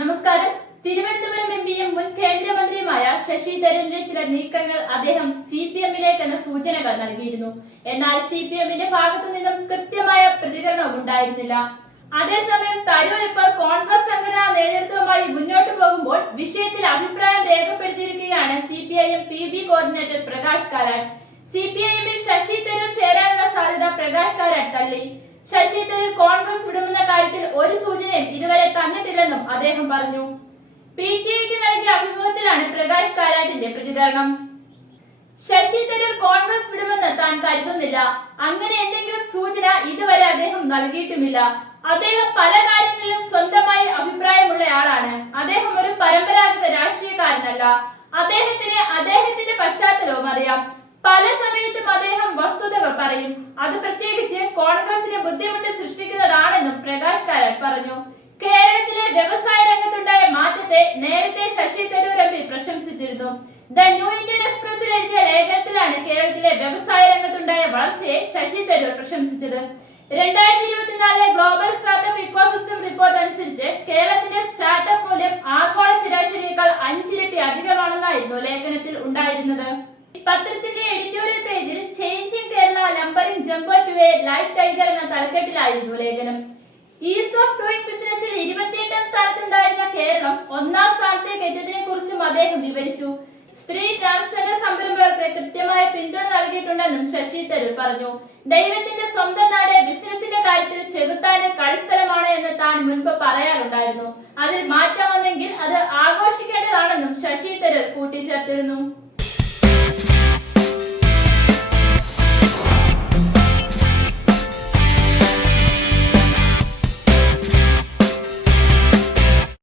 നമസ്കാരം. തിരുവനന്തപുരം എം പിയും മുൻ കേന്ദ്രമന്ത്രിയുമായ ശശി തരൂരിന്റെ ചില നീക്കങ്ങൾ അദ്ദേഹം സി പി എമ്മിലേക്ക് എന്ന സൂചനകൾ നൽകിയിരുന്നു. എന്നാൽ സി പി എമ്മിന്റെ ഭാഗത്തു നിന്നും കൃത്യമായ പ്രതികരണം ഉണ്ടായിരുന്നില്ല. അതേസമയം തരൂർ ഇപ്പോൾ കോൺഗ്രസ് സംഘടനാ നേതൃത്വവുമായി മുന്നോട്ട് പോകുമ്പോൾ വിഷയത്തിൽ അഭിപ്രായം രേഖപ്പെടുത്തിയിരിക്കുകയാണ് C P I M P B coordinator Prakash Karat. C P I എമ്മിൽ ശശി തരൂർ ചേരാനുള്ള സാധ്യത പ്രകാശ് കാരാട്ട് തള്ളി. ശശി തരൂർ കോൺഗ്രസ് വിടുമെന്ന കാര്യത്തിൽ ഒരു സൂചനയും ഇതുവരെ തന്നിട്ടില്ലെന്നും അദ്ദേഹം പറഞ്ഞു. പി ടി ഐക്ക് നൽകിയ അഭിമുഖത്തിലാണ് പ്രകാശ് കാരാട്ടിന്റെ പ്രതികരണം. ശശി തരൂർ കോൺഗ്രസ് വിടുമെന്ന് താൻ കരുതുന്നില്ല. അങ്ങനെ എന്തെങ്കിലും സൂചന ഇതുവരെ അദ്ദേഹം നൽകിയിട്ടുമില്ല. അദ്ദേഹം പല കാര്യങ്ങളിലും സ്വന്തമായി അഭിപ്രായമുള്ള ആളാണ്. അദ്ദേഹം ഒരു പരമ്പരാഗത രാഷ്ട്രീയക്കാരനല്ല. അദ്ദേഹത്തിന് അദ്ദേഹത്തിന്റെ പശ്ചാത്തലവും അറിയാം. പല സമയത്തും അദ്ദേഹം വസ്തുതകൾ പറയും. അത് പ്രത്യേകിച്ച് കോൺഗ്രസിന് ബുദ്ധിമുട്ട് സൃഷ്ടിക്കുന്നതാണെന്നും പ്രകാശ് കാരാട്ട് പറഞ്ഞു കേരളത്തിലെ വ്യവസായ രംഗത്തുണ്ടായ മാറ്റത്തെ നേരത്തെ ശശി തരൂർ എം പി പ്രശംസിച്ചിരുന്നു ദ ന്യൂ ഇന്ത്യൻ എക്സ്പ്രസിൽ എഴുതിയ ലേഖനത്തിലാണ് കേരളത്തിലെ വ്യവസായ രംഗത്തുണ്ടായ വളർച്ചയെ ശശി തരൂർ പ്രശംസിച്ചത്. രണ്ടായിരത്തി ഇരുപത്തിനാലിലെ ഗ്ലോബൽ സ്റ്റാർട്ടപ്പ് ഇക്കോസിസ്റ്റം റിപ്പോർട്ട് അനുസരിച്ച് കേരളത്തിന്റെ സ്റ്റാർട്ടപ്പ് മൂല്യം ആഗോള ശരാശരിയേക്കാൾ അഞ്ചിരട്ടി അധികമാണെന്നായിരുന്നു ലേഖനത്തിൽ ഉണ്ടായിരുന്നത്. പത്രത്തിന്റെ എഡിറ്റോറിയൽ പേജിൽ changing Kerala lumbering jumbo to a life tiger എന്ന തലക്കെട്ടിലായിരുന്നു ലേഖനം. ഈസ് ഓഫ് ഡൂയിങ് ബിസിനസിൽ ഇരുപത്തിയെട്ടാം സ്ഥാനത്തുണ്ടായിരുന്ന കേരളം ഒന്നാം സ്ഥാനത്തേക്ക് എത്തിയതിനെ അദ്ദേഹം വിവരിച്ചു. സ്ത്രീ ട്രാൻസ്ജെൻഡർ സംരംഭകർക്ക് കൃത്യമായ പിന്തുണ നൽകിയിട്ടുണ്ടെന്നും ശശി തരൂർ പറഞ്ഞു. ദൈവത്തിന്റെ സ്വന്തം നാട് ബിസിനസിന്റെ കാര്യത്തിൽ ചെകുത്താന് കളിസ്ഥലമാണ് എന്ന് താൻ മുൻപ് പറയാറുണ്ടായിരുന്നു. അതിൽ മാറ്റം വന്നെങ്കിൽ അത് ആഘോഷിക്കേണ്ടതാണെന്നും ശശി തരൂർ കൂട്ടിച്ചേർത്തിരുന്നു.